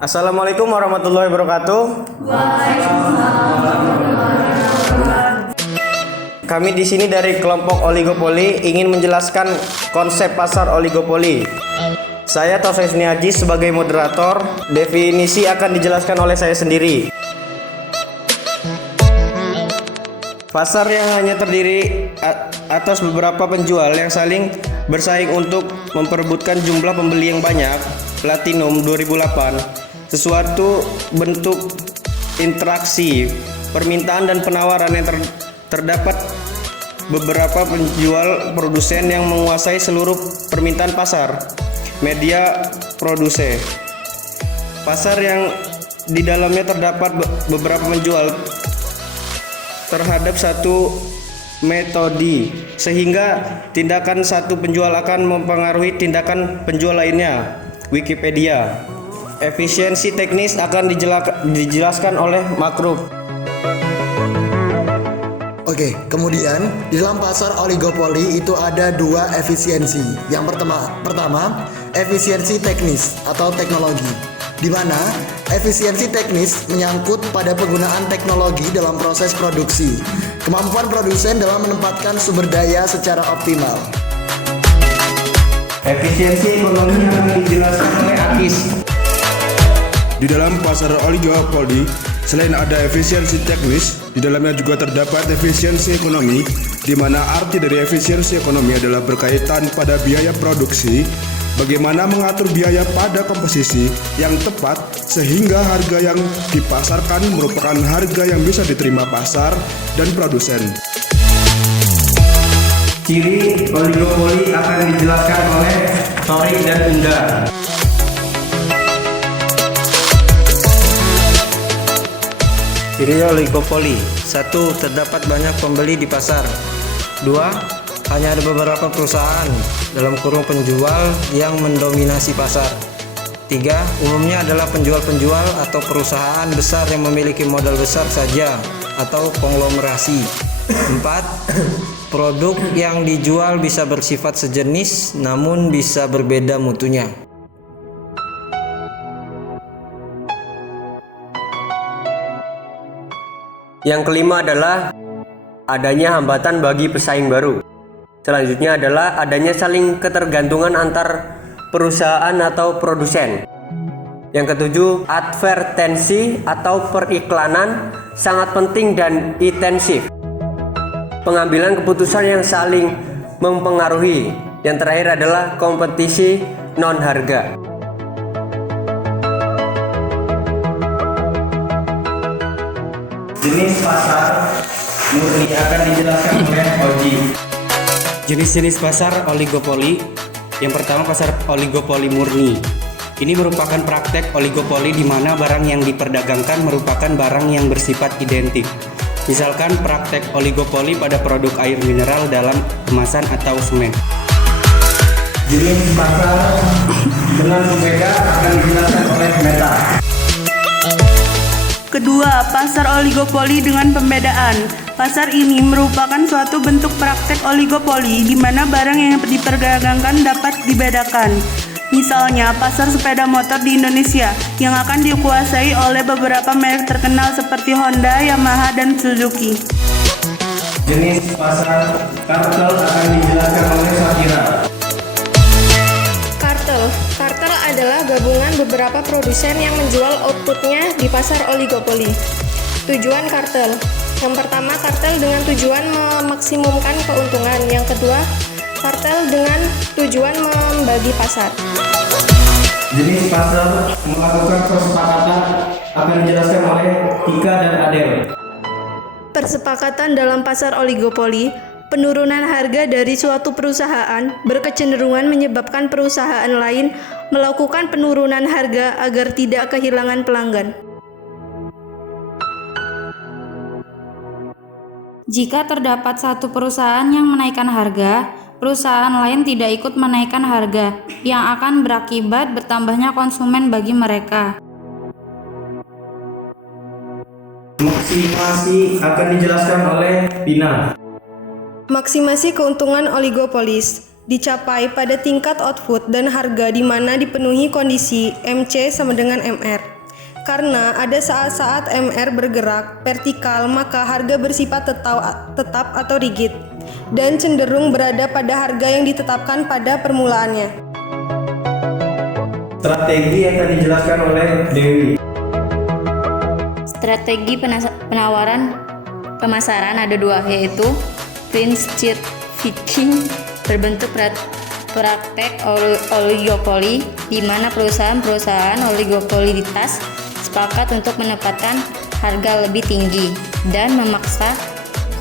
Assalamualaikum warahmatullahi wabarakatuh. Kami di sini dari kelompok oligopoli ingin menjelaskan konsep pasar oligopoli. Saya Taufik Haji sebagai moderator. Definisi akan dijelaskan oleh saya sendiri. Pasar yang hanya terdiri atas beberapa penjual yang saling bersaing untuk memperebutkan jumlah pembeli yang banyak. Platinum 2008. Sesuatu bentuk interaksi, permintaan dan penawaran yang terdapat beberapa penjual produsen yang menguasai seluruh permintaan pasar. Media produsen. Pasar yang di dalamnya terdapat beberapa penjual terhadap satu metode, sehingga tindakan satu penjual akan mempengaruhi tindakan penjual lainnya. Wikipedia. Efisiensi teknis akan dijelaskan oleh Makruf. Oke, kemudian di dalam pasar oligopoli itu ada dua efisiensi. Yang pertama efisiensi teknis atau teknologi, di mana efisiensi teknis menyangkut pada penggunaan teknologi dalam proses produksi, kemampuan produsen dalam menempatkan sumber daya secara optimal. Efisiensi ekonomi akan dijelaskan oleh Akis. Di dalam pasar oligopoli, selain ada efisiensi teknis, di dalamnya juga terdapat efisiensi ekonomi, di mana arti dari efisiensi ekonomi adalah berkaitan pada biaya produksi, bagaimana mengatur biaya pada komposisi yang tepat sehingga harga yang dipasarkan merupakan harga yang bisa diterima pasar dan produsen. Ciri oligopoli akan dijelaskan oleh Torik dan Unda. Ciri oligopoli: 1. Terdapat banyak pembeli di pasar. 2. Hanya ada beberapa perusahaan dalam kurung penjual yang mendominasi pasar. 3. Umumnya adalah penjual-penjual atau perusahaan besar yang memiliki modal besar saja atau konglomerasi. 4. Produk yang dijual bisa bersifat sejenis namun bisa berbeda mutunya. Yang kelima adalah adanya hambatan bagi pesaing baru. Selanjutnya adalah adanya saling ketergantungan antar perusahaan atau produsen. Yang ketujuh, advertensi atau periklanan sangat penting dan intensif. Pengambilan keputusan yang saling mempengaruhi. Yang terakhir adalah kompetisi non harga. Jenis pasar murni akan dijelaskan oleh Oji. Jenis-jenis pasar oligopoli. Yang pertama, pasar oligopoli murni. Ini merupakan praktek oligopoli di mana barang yang diperdagangkan merupakan barang yang bersifat identik. Misalkan praktek oligopoli pada produk air mineral dalam kemasan atau semen. Jenis pasar dengan pembeda akan dijelaskan oleh Meta. Kedua, pasar oligopoli dengan pembedaan. Pasar ini merupakan suatu bentuk praktek oligopoli di mana barang yang diperdagangkan dapat dibedakan. Misalnya, pasar sepeda motor di Indonesia yang akan dikuasai oleh beberapa merek terkenal seperti Honda, Yamaha, dan Suzuki. Jenis pasar kartel akan dijelaskan oleh Sakira. Kartel adalah gabungan beberapa produsen yang menjual outputnya di pasar oligopoli. Tujuan kartel: yang pertama, kartel dengan tujuan memaksimumkan keuntungan. Yang kedua, kartel dengan tujuan membagi pasar. Jenis pasar melakukan persepakatan akan dijelaskan oleh Tika dan Adel. Persepakatan dalam pasar oligopoli: penurunan harga dari suatu perusahaan berkecenderungan menyebabkan perusahaan lain melakukan penurunan harga agar tidak kehilangan pelanggan. Jika terdapat satu perusahaan yang menaikkan harga, perusahaan lain tidak ikut menaikkan harga, yang akan berakibat bertambahnya konsumen bagi mereka. Maksimasi akan dijelaskan oleh Pina. Maksimasi keuntungan oligopolis. dicapai pada tingkat output dan harga di mana dipenuhi kondisi MC sama dengan MR. Karena ada saat-saat MR bergerak vertikal, maka harga bersifat tetap atau rigid dan cenderung berada pada harga yang ditetapkan pada permulaannya. Strategi yang tadi dijelaskan oleh Dewi. Strategi pemasaran ada dua, yaitu Prince Viking berbentuk praktek oligopoli, di mana perusahaan-perusahaan oligopolitas sepakat untuk menempatkan harga lebih tinggi dan memaksa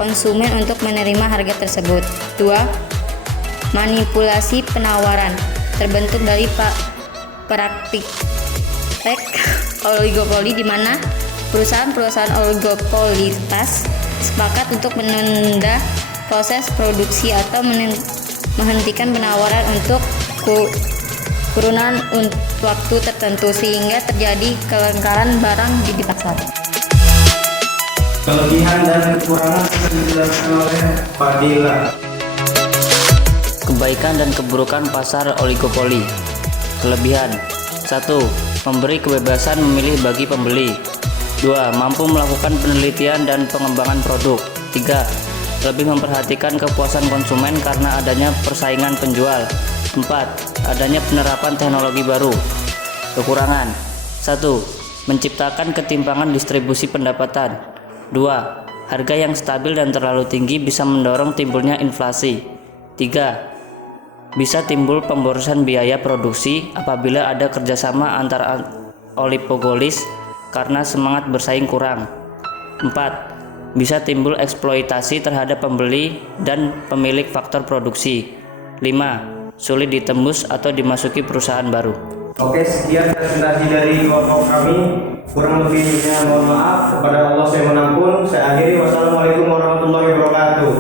konsumen untuk menerima harga tersebut. 2. Manipulasi penawaran terbentuk dari praktik oligopoli, di mana perusahaan-perusahaan oligopolitas sepakat untuk menunda proses produksi atau menghentikan penawaran untuk kurungan waktu tertentu sehingga terjadi kelangkaan barang di pasar. Kelebihan dan kekurangan akan dijelaskan oleh Fadila. Kebaikan dan keburukan pasar oligopoli. Kelebihan: 1. Memberi kebebasan memilih bagi pembeli. 2. Mampu melakukan penelitian dan pengembangan produk. 3. Lebih memperhatikan kepuasan konsumen karena adanya persaingan penjual. 4. Adanya penerapan teknologi baru. Kekurangan: 1. Menciptakan ketimpangan distribusi pendapatan. 2. Harga yang stabil dan terlalu tinggi bisa mendorong timbulnya inflasi. 3. Bisa timbul pemborosan biaya produksi apabila ada kerjasama antara oligopolis karena semangat bersaing kurang. 4. Bisa timbul eksploitasi terhadap pembeli dan pemilik faktor produksi. 5. Sulit ditembus atau dimasuki perusahaan baru. Oke, sekian presentasi dari kelompok kami. Kurang lebihnya mohon maaf. Kepada Allah saya mengampun. Saya akhiri. Wassalamualaikum warahmatullahi wabarakatuh.